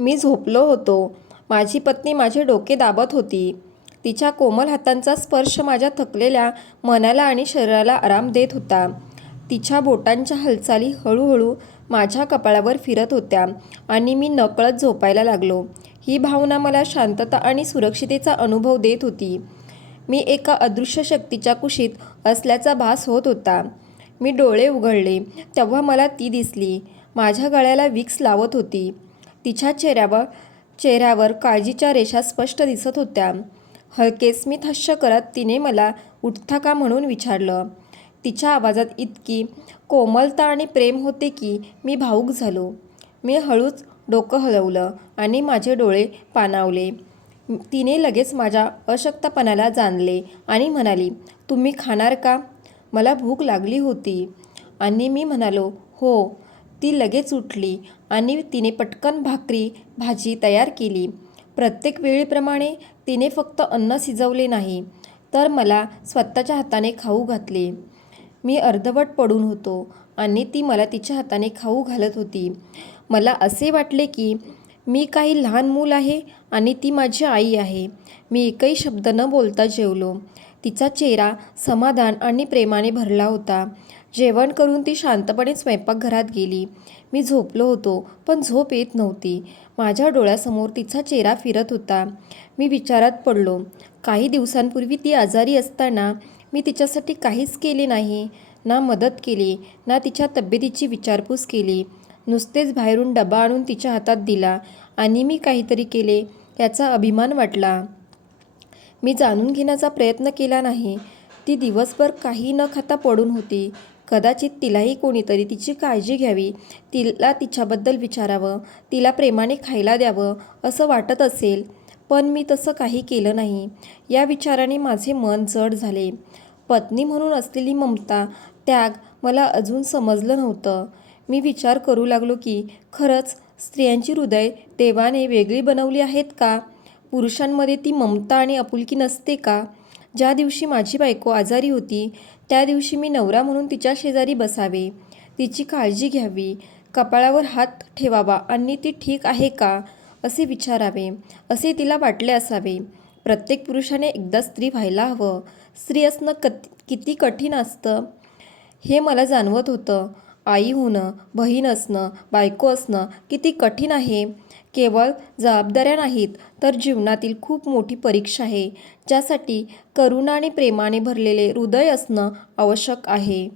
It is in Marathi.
मी झोपलो होतो. माझी पत्नी माझे डोके दाबत होती. तिच्या कोमल हातांचा स्पर्श माझ्या थकलेल्या मनाला आणि शरीराला आराम देत होता. तिच्या बोटांच्या हालचाली हळूहळू माझ्या कपाळावर फिरत होत्या आणि मी नकळत झोपायला लागलो. ही भावना मला शांतता आणि सुरक्षितेचा अनुभव देत होती. मी एका अदृश्य शक्तीच्या कुशीत असल्याचा भास होत होता. मी डोळे उघडले तेव्हा मला ती दिसली. माझ्या गळ्याला विक्स लावत होती. तिच्या चेहऱ्यावर चेहऱ्यावर काळजीच्या रेषा स्पष्ट दिसत होत्या. हलके स्मित हास्य करत तिने मला उठता का म्हणून विचारलं. तिच्या आवाजात इतकी कोमलता आणि प्रेम होते की मी भाऊक झालो. मी हळूच डोकं हलवलं आणि माझे डोळे पाणावले. तिने लगेच माझ्या अशक्तपणाला जाणले आणि म्हणाली तुम्ही खाणार का? मला भूक लागली होती. आणि मी म्हणालो हो. ती लगेच उठली आणि तिने पटकन भाकरी भाजी तयार केली. प्रत्येक वेळेप्रमाणे तिने फक्त अन्न शिजवले नाही तर मला स्वतःच्या हाताने खाऊ घातले. मी अर्धवट पडून होतो आणि ती मला तिच्या हाताने खाऊ घालत होती. मला असे वाटले की मी काही लहान मूल आहे आणि ती माझी आई आहे. मी एकही शब्द न बोलता जेवलो. तिचा चेहरा समाधान आणि प्रेमाने भरला होता. जेवण करून ती शांतपणे स्वयंपाकघरात गेली. मी झोपलो होतो पण झोप येत नव्हती. माझ्या डोळ्यासमोर तिचा चेहरा फिरत होता. मी विचारात पडलो काही दिवसांपूर्वी ती आजारी असताना मी तिच्यासाठी काहीच केले नाही. ना मदत केली ना तिच्या तब्येतीची विचारपूस केली. नुसतेच बाहेरून डबा आणून तिच्या हातात दिला. आणि मी काहीतरी केले याचा अभिमान वाटला. मी जाणून घेण्याचा प्रयत्न केला नाही. ती दिवसभर काही न खाता पडून होती. कदाचित तिलाही कोणीतरी तिची काळजी घ्यावी तिला तिच्याबद्दल विचारावं तिला प्रेमाने खायला द्यावं असं वाटत असेल पण मी तसं काही केलं नाही. या विचाराने माझे मन जड झाले. पत्नी म्हणून असलेली ममता त्याग मला अजून समजलं नव्हतं. मी विचार करू लागलो की खरंच स्त्रियांची हृदय देवाने वेगळी बनवली आहेत का? पुरुषांमध्ये ती ममता आणि आपुलकी नसते का? ज्या दिवशी माझी बायको आजारी होती त्या दिवशी मी नवरा म्हणून तिच्या शेजारी बसावे. तिची काळजी घ्यावी. कपाळावर हात ठेवावा आणि ती ठीक आहे का असे विचारावे. असे तिला वाटले असावे. प्रत्येक पुरुषाने एकदा स्त्री व्हायला हवं. स्त्री असणं कत किती कठीण असतं हे मला जाणवत होतं. आई होणं बहीण असणं बायको असणं किती कठीण आहे. केवळ जबाबदाऱ्या नाहीत तर जीवनातील खूप मोठी परीक्षा आहे. ज्यासाठी करुणा आणि प्रेमाने भरलेले हृदय असणं आवश्यक आहे.